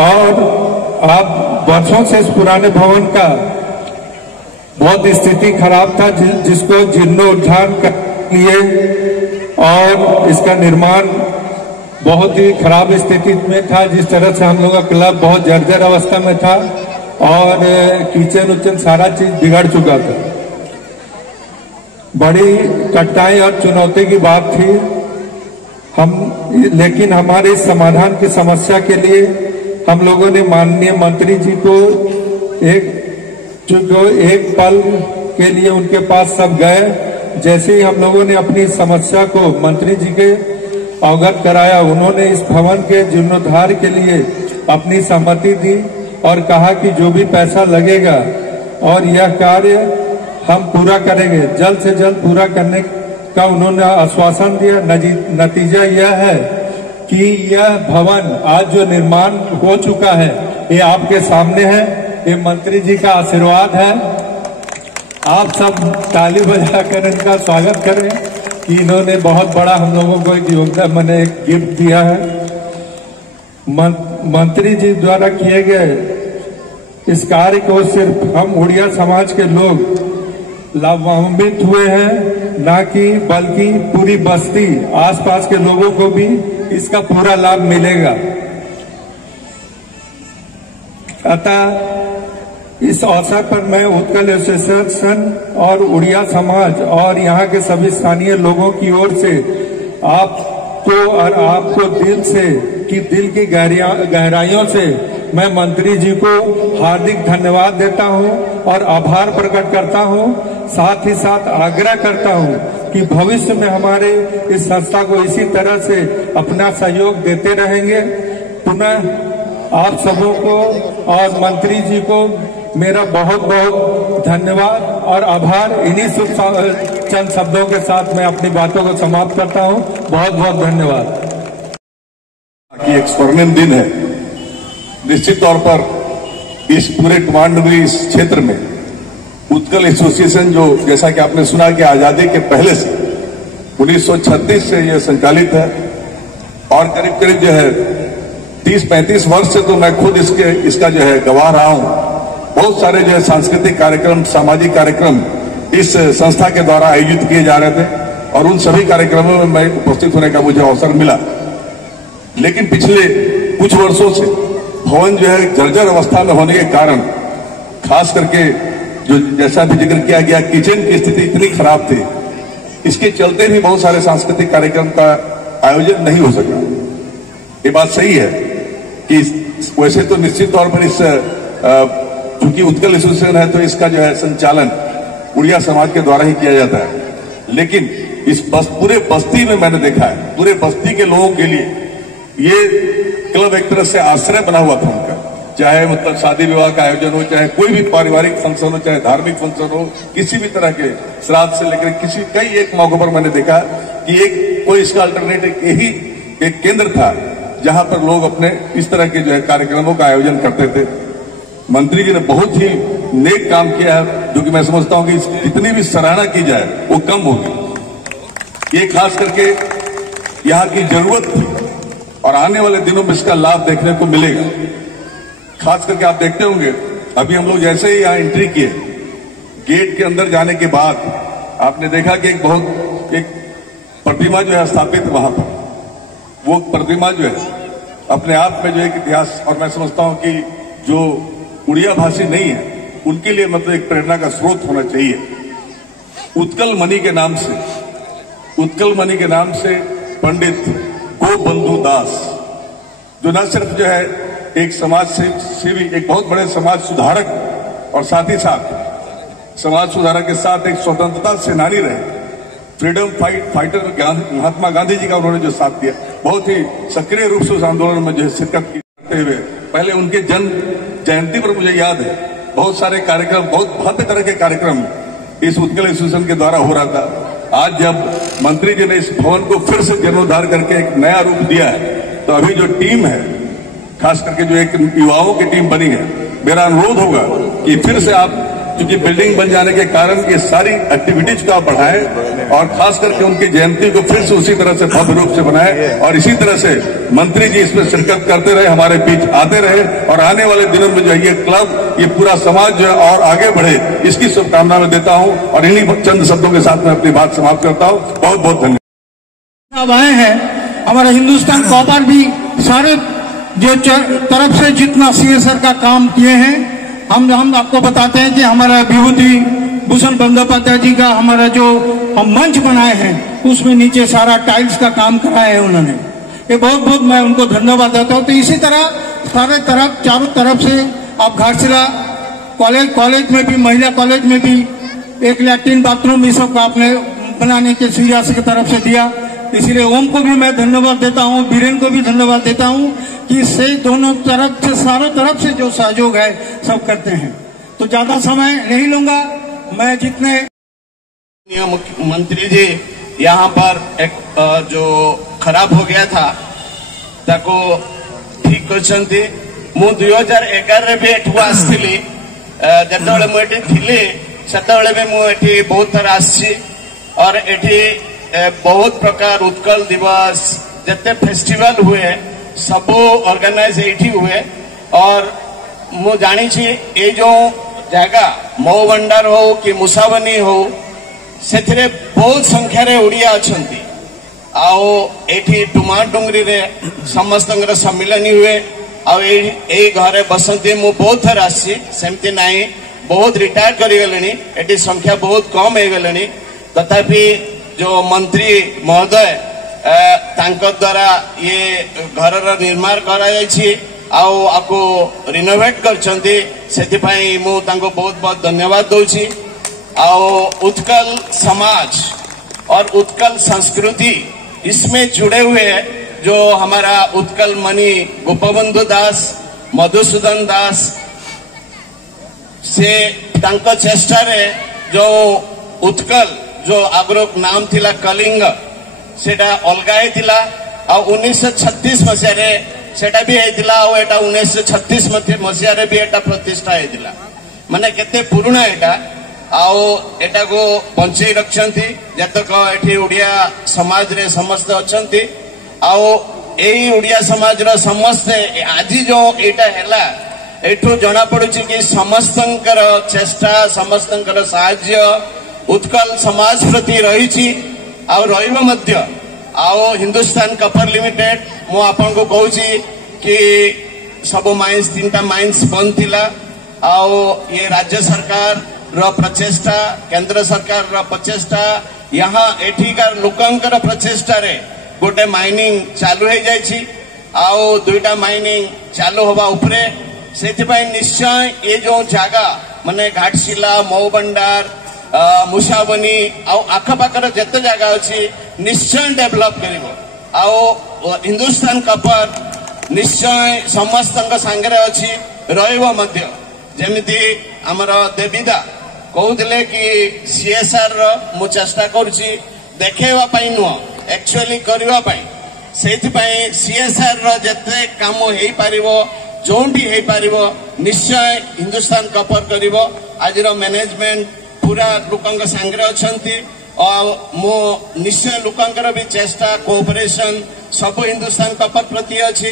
और आप वर्षों से इस पुराने भवन का बहुत स्थिति खराब था, जिसको जीर्णोद्धार कर लिए और इसका निर्माण बहुत ही खराब स्थिति में था। जिस तरह से हम लोग का क्लब बहुत जर्जर अवस्था में था और किचन उचन सारा चीज बिगड़ चुका था। बड़ी कठिनाई और चुनौती की बात थी। लेकिन हमारे इस समाधान की समस्या के लिए हम लोगों ने माननीय मंत्री जी को एक पल के लिए उनके पास सब गए। जैसे ही हम लोगों ने अपनी समस्या को मंत्री जी के अवगत कराया, उन्होंने इस भवन के जीर्णोद्धार के लिए अपनी सहमति दी और कहा कि जो भी पैसा लगेगा और यह कार्य हम पूरा करेंगे, जल्द से जल्द पूरा करने का उन्होंने आश्वासन दिया। नतीजा यह है कि यह भवन आज जो निर्माण हो चुका है, ये आपके सामने है। ये मंत्री जी का आशीर्वाद है। आप सब ताली बजाकर इनका स्वागत करें कि इन्होंने बहुत बड़ा हम लोगों को एक योगदान, मैंने एक गिफ्ट दिया है। मंत्री जी द्वारा किए गए इस कार्य को सिर्फ हम उड़िया समाज के लोग लाभान्वित हुए हैं, ना कि बल्कि पूरी बस्ती आसपास के लोगों को भी इसका पूरा लाभ मिलेगा। अतः इस अवसर पर मैं उत्कल एसोसिएशन और उड़िया समाज और यहाँ के सभी स्थानीय लोगों की ओर से आपको दिल की गहराइयों से मैं मंत्री जी को हार्दिक धन्यवाद देता हूँ और आभार प्रकट करता हूँ। साथ ही साथ आग्रह करता हूँ कि भविष्य में हमारे इस संस्था को इसी तरह से अपना सहयोग देते रहेंगे। पुनः आप सबों को और मंत्री जी को मेरा बहुत बहुत धन्यवाद और आभार। इन्हीं चंद शब्दों के साथ मैं अपनी बातों को समाप्त करता हूं। बहुत बहुत धन्यवाद। कि एक स्वर्णिम दिन है। निश्चित तौर पर इस पूरे कुमारनगरी इस क्षेत्र में उत्कल एसोसिएशन, जो जैसा कि आपने सुना कि आजादी के पहले से 1936 से यह संचालित है और करीब करीब जो है 30-35 वर्ष से तो मैं खुद इसका जो है गवाह रहा हूं। बहुत सारे जो है सांस्कृतिक कार्यक्रम, सामाजिक कार्यक्रम इस संस्था के द्वारा आयोजित किए जा रहे थे और उन सभी कार्यक्रमों में मैं उपस्थित होने का मुझे अवसर मिला। लेकिन पिछले कुछ वर्षों से भवन जो है जर्जर अवस्था में होने के कारण, खास करके जो जैसा भी जिक्र किया गया, किचन की स्थिति इतनी खराब थी, इसके चलते भी बहुत सारे सांस्कृतिक कार्यक्रम का आयोजन नहीं हो सका। ये बात सही है कि वैसे तो निश्चित तौर पर चूंकि उत्कल एसोसिएशन है तो इसका जो है संचालन उड़िया समाज के द्वारा ही किया जाता है। लेकिन इस पूरे बस्ती में मैंने देखा है, पूरे बस्ती के लोगों के लिए ये क्लब एक तरह से आश्रय बना हुआ था उनका। चाहे मतलब शादी विवाह का आयोजन हो, चाहे कोई भी पारिवारिक फंक्शन हो, चाहे धार्मिक फंक्शन हो, किसी भी तरह के श्राद्ध से लेकर कई एक मौकों पर मैंने देखा कि एक कोई इसका अल्टरनेटिव यही एक केंद्र था जहां पर लोग अपने इस तरह के जो है कार्यक्रमों का आयोजन करते थे। मंत्री जी ने बहुत ही नेक काम किया है, जो कि मैं समझता हूं कि जितनी भी सराहना की जाए वो कम होगी। ये खास करके यहाँ की जरूरत थी और आने वाले दिनों में इसका लाभ देखने को मिलेगा। खास करके आप देखते होंगे, अभी हम लोग जैसे ही यहाँ एंट्री किए, गेट के अंदर जाने के बाद आपने देखा कि एक प्रतिमा जो है स्थापित वहां पर। वो प्रतिमा जो है अपने आप में जो एक इतिहास, और मैं समझता हूं कि जो उड़िया भाषी नहीं है उनके लिए मतलब एक प्रेरणा का स्रोत होना चाहिए। उत्कल मणि के नाम से पंडित गोबंधु दास, जो न सिर्फ जो है एक समाज सेवी, एक बहुत बड़े समाज सुधारक और साथ ही साथ समाज सुधारक के साथ एक स्वतंत्रता सेनानी रहे, फ्रीडम फाइटर महात्मा गांधी जी का उन्होंने जो साथ दिया, बहुत ही सक्रिय रूप से उस आंदोलन में जो है शिरकत करते हुए, पहले उनके जन्म जयंती पर मुझे याद है बहुत सारे कार्यक्रम, बहुत भव्य तरह के कार्यक्रम इस उत्कल एसोसिएशन के द्वारा हो रहा था। आज जब मंत्री जी ने इस भवन को फिर से जीर्णोद्धार करके एक नया रूप दिया है, तो अभी जो टीम है, खास करके जो एक युवाओं की टीम बनी है, मेरा अनुरोध होगा कि फिर से आप क्योंकि बिल्डिंग बन जाने के कारण ये सारी एक्टिविटीज को आप बढ़ाएं और खास करके उनकी जयंती को फिर से उसी तरह से भव्य रूप से बनाएं और इसी तरह से मंत्री जी इसमें शिरकत करते रहे, हमारे बीच आते रहे और आने वाले दिनों में जो है ये क्लब, ये पूरा समाज जो है और आगे बढ़े, इसकी शुभकामना मैं देता हूं और इन्हीं चंद शब्दों के साथ मैं अपनी बात समाप्त करता हूं। बहुत बहुत धन्यवाद। आए हैं हमारा हिंदुस्तान कॉपर भी सारे जो तरफ से जितना सीएसआर का काम किए हैं, हम आपको बताते हैं कि हमारा विभूति भूषण बंदोपाध्याय जी का हमारा जो हम मंच बनाए हैं उसमें नीचे सारा टाइल्स का काम कराया है उन्होंने। ये बहुत बहुत मैं उनको धन्यवाद देता हूँ। तो इसी तरह सारे तरफ चारों तरफ से आप घाटशिला कॉलेज में भी, महिला कॉलेज में भी एक लैट्रिन बाथरूम इस सब का आपने बनाने के सीएसआर की तरफ से दिया। इसलिए ओम को भी मैं धन्यवाद देता हूँ, बीरेन को भी धन्यवाद देता हूँ कि से दोनों तरफ से सारों तरफ से जो सहयोग है सब करते हैं। तो ज्यादा समय नहीं लूंगा मैं। जितने मंत्री जी यहाँ पर एक जो खराब हो गया था ताको ठीक करछंती। मु 2011 भी एठू आसली जतबेले मुझे थिली सेतबेले भी मुझे बहुत थर आसी और एठी बहुत प्रकार उत्कल दिवस जते फेस्टिवल हुए सब ऑर्गेनाइज एठी हुए और मु जानी छी ए जो जगह मो भंडार हो कि मुसावनी हो से बहुत संख्या रे ओडिया अछंती आओ एठी टुमा डुंगरी रे समस्त सम्मिलनी हुए आओ ए घरे बसंती मु बहुत थर आसी सेमती नाही बहुत रिटायर करी गलेनी एठी संख्या बहुत कम हे गलेनी तथापि जो मंत्री महोदय तांको द्वारा ये घर निर्माण कराको रिनोवेट करछंती सेतिपाई मु तांको बहुत बहुत धन्यवाद दउछि। आओ उत्कल समाज और उत्कल संस्कृति इसमें जुड़े हुए जो हमारा उत्कल मणि गोपबंधु दास, मधुसूदन दास से तांको चेष्टा रे जो उत्कल जो आग्रो नाम थिला कलिंग सेटा अलगाई थिला और 1936 मसीह रे सेटा भी हेतिला और एटा 1936 मसीह रे भी एटा प्रतिष्ठा हेतिला माने केते पुराना एटा आओ एटा को बंचई रखछंती जतक एठी ओडिया समाज रे समस्त अछंती आओ एई ओडिया समाज रो समस्त आज जो एटा हैला एठो जणा पडुची कि समस्तंकर चेष्टा समस्तंकर सहाय्य उत्कल समाज प्रति रही आओ हिंदुस्तान कपर लिमिटेड मु आपन को कहूँ कि सब माइंस 3टा माइंस बंद थिला आओ ये राज्य सरकार रो प्रचेष्टा केंद्र सरकार रो प्रचेष्टा यहाँ एठिकार लोकंकर प्रचेष्टा रे गोटे माइनिंग चालू हो जाइछि आओ 2टा माइनिंग चालू होबा उपरे सेथिपाई निश्चय ये जो जगह माने घाटशिला मौ भंडार मुसावनी आखपाखर जिते जगह अच्छी निश्चय डेभलप कर हिंदुस्तान कपर निश्चय समस्त सांगे अच्छी रमिति आमर देवीदा कहते कि सीएसआर मु चेष्टा करुच्ची देखा नुह एक्चुअली करने से सीएसआर जिते कम हो पार जोटी हो पार निश्चय हिंदुस्तान कपर कर आज मैनेजमेंट पूरा लोकंक सांगे अच्छी और मो निश्चय लोकंकर भी चेष्टा कोऑपरेशन सब हिंदुस्तान कपर प्रति अच्छी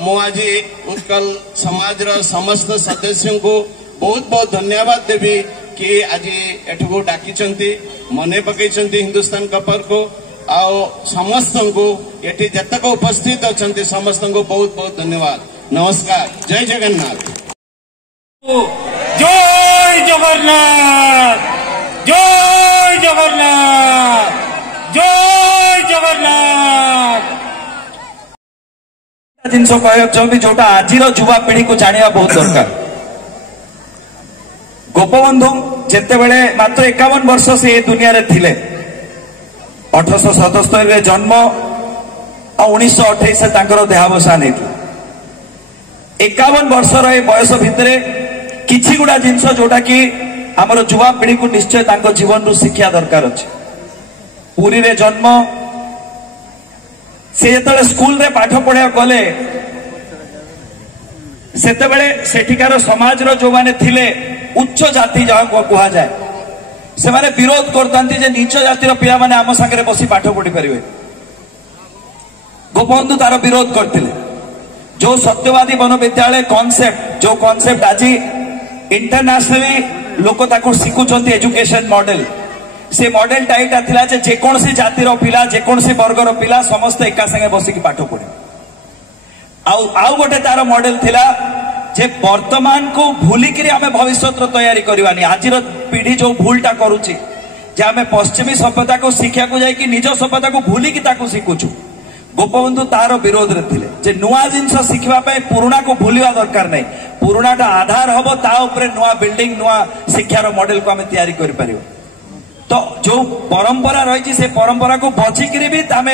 मो आज उत्कल समाज समस्त सदस्यों को बहुत बहुत धन्यवाद देवी कि आज एठको डाकी मने पकई हिंदुस्तान कपर को समस्त को ये जतक उपस्थित अच्छा समस्त को बहुत बहुत धन्यवाद। नमस्कार। जय जगन्नाथ। जय जगन्नाथ, जय जगन्नाथ, जय जगन्नाथ। जिनस कहते जोटा आज युवा पीढ़ी को जाना बहुत दरकार। गोपबंधु जिते बड़े मात्र 51 वर्ष से दुनिया रे थिले 1877 जन्म और 1928 तांकर देहावसान होता 51 वर्ष बयस भितर किछि गुड़ा जिनस जोटा कि आमर युवा पीढ़ी को निश्चय तांको जीवन रु शिक्षा दरकार अछि। पुरी रे जन्म से जतले स्कूल रे पाठ पढ़ा गले सेते बेले सेठिकार समाज रो जो माने थिले उच्च जाति जहाँ कह जाए से माने विरोध करते नीच जातिर पिला माने आम सागरे बसी पाठ पढ़ी पारे। गोपबंधु तार विरोध करते जो सत्यवादी वन विद्यालय कॉन्सेप्ट जो कॉन्सेप्ट आज इंटरनेशनली लोक ताको शिखुंट एजुकेशन मॉडल से मॉडल टाइटा थिला जे जेकोसी जातिर पिला जेकोसी वर्गर पिला समस्त एका संगे बसिकी पाठ पढ़े। आउ गोटे तार मॉडल थिला जे वर्तमान को भूलिकी आम भविष्य तैयारी करवानी। आज पीढ़ी जो भूलटा करुची जे आम पश्चिमी सभ्यता को शिक्षा को जाकि निज सभ्यता को भूलिकी शिखुचु। गोपबंधु तार विरोध रे थिले जे नुआ जिनस शिखवा पुराणा को भूलिया दरकार नहीं। पुराणाटा आधार हम ता उपरे नुआ बिल्डिंग नुआ शिक्षार मॉडल को आम तैयारी कर पारिबो। तो जो परंपरा रही से परंपरा को बचिकी भी आम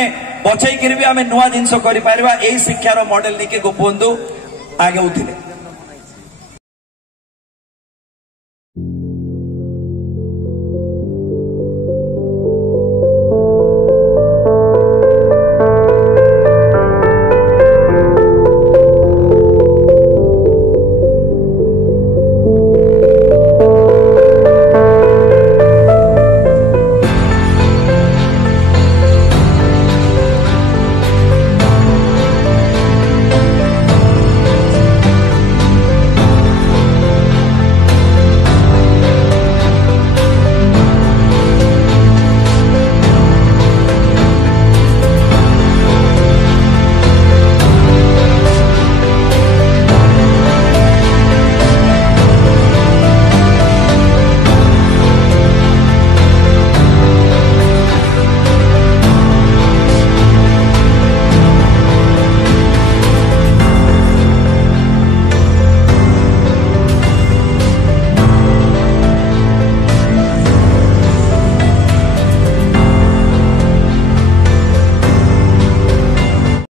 बचैकी भी आम नुआ जिनस कर पारिबा। एई शिक्षार मॉडल निके गोपबंधु आगे उठिले।